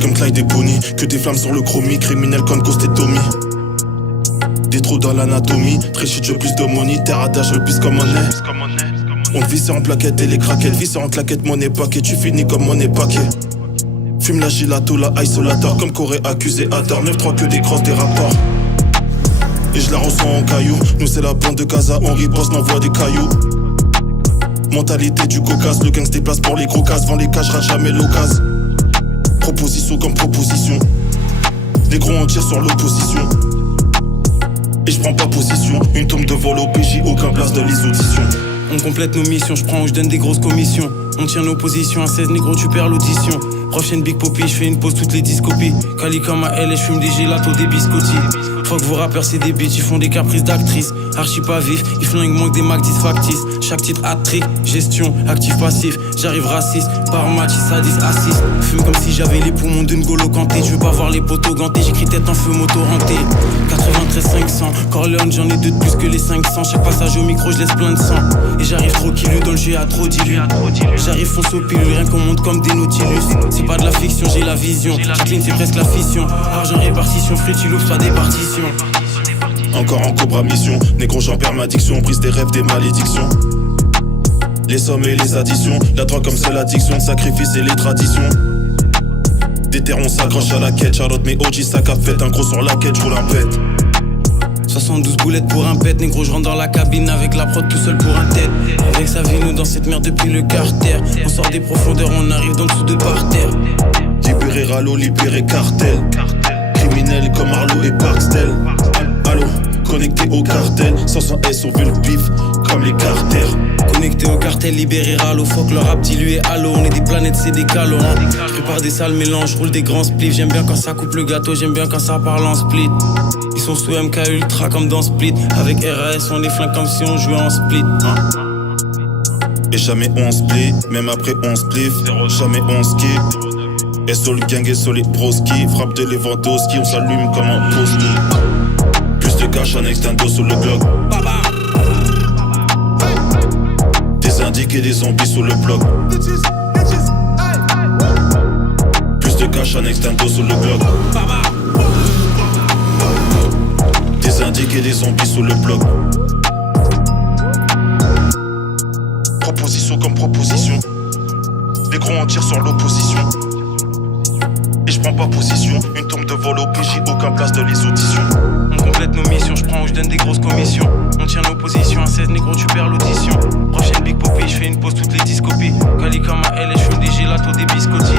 Comme Clyde et Bonnie, que des flammes sur le chromie, criminel comme Ghost et Tommy. Des trous dans l'anatomie, très shit, je plus de money, terre à terre, je le pisse comme on est. On vissait en plaquette et les craquettes, vissait en claquette, monnaie paquet, tu finis comme monnaie paquet. Fume la gilato, la isolator, comme Corée accusé à tort, 9-3 que des crosses, des rapports. Et je la ressens en caillou, nous c'est la bande de Gaza, on riposte, n'envoie des cailloux. Mentalité du cocasse, le gang se déplace pour les gros casses, vend les cages, rate jamais l'occasion. Proposition comme proposition. Les gros en tirent sur l'opposition. Et je prends pas position. Une tombe devant l'OPJ, aucun place de les auditions. On complète nos missions, je prends ou je donne des grosses commissions. On tient nos positions à 16 négro, tu perds l'audition. Prochaine Big Poppy, je fais une pause toutes les discopies. Cali comme à L et je fume des gelatos, des biscottis. Faut que vos rappeurs c'est des bitches, ils font des caprices d'actrices. Archi pas vif, ils flinguent manque des Mac 10 factices. Chaque titre hat-trick, gestion, actif passif. J'arrive raciste, par match, sadiste, assist. Fume comme si j'avais les poumons d'une Golo Kanté. Je veux pas voir les poteaux gantés, j'écris tête en feu motoranté. 93 500, Corleone j'en ai deux de plus que les 500. Chaque passage au micro je laisse plein de sang. Et j'arrive trop killu dans le jeu à trop dilu. J'arrive fonce au pilule, rien qu'on monte comme des Nautilus. C'est pas de la fiction, j'ai la vision. Clean c'est presque la fission. Argent répartition, fruit tu l'ouvres, soit des partitions. Encore en cobra mission, négro j'en perds ma diction, brise des rêves, des malédictions. Les sommes et les additions, la drogue comme c'est l'addiction, le sacrifice et les traditions. Des terres on s'accroche à la quête, Charlotte mes OG sac à fête, un gros sur la quête, j'roule un pet. 72 boulettes pour un pet, négro je rentre dans la cabine avec la prod tout seul pour un tête. Avec sa vie nous dans cette merde depuis le carter. On sort des profondeurs, on arrive dans dessous de parterre. Libéré Rallo, libéré cartel. Criminel comme Arlo et Barksdale. Allô, connecté au cartel. 500 S, on veut le bif comme les carters. Connecté au cartel, libéré Rallo. Fuck leur rap dilué, allô. On est des planètes, c'est des calos hein. Je prépare des sales mélanges, roule des grands spliffs. J'aime bien quand ça coupe le gâteau, j'aime bien quand ça parle en split. Ils sont sous MK Ultra comme dans Split. Avec RAS, on les flingue comme si on jouait en split hein. Et jamais on split, même après on spliff. Jamais on skip. Et sur le gang et sur les broski. Frappe de Lewandowski, on s'allume comme un post. Plus de cash, un extendo sous le bloc. Des indiques et des zombies sous le bloc. Plus de cash, un extendo sous le bloc. Des indiques et des zombies sous le bloc. Proposition comme proposition. Les gros en tirent sur l'opposition. Et je prends pas position, une tombe devant l'OPJ, aucun place de les auditions. On complète nos missions, je prends ou je donne des grosses commissions. On tient nos positions à 16 négro, tu perds l'audition. Prochaine Big Poppy, je fais une pause toutes les discopies. Cali comme à L et je fume des gelatos, des biscottis.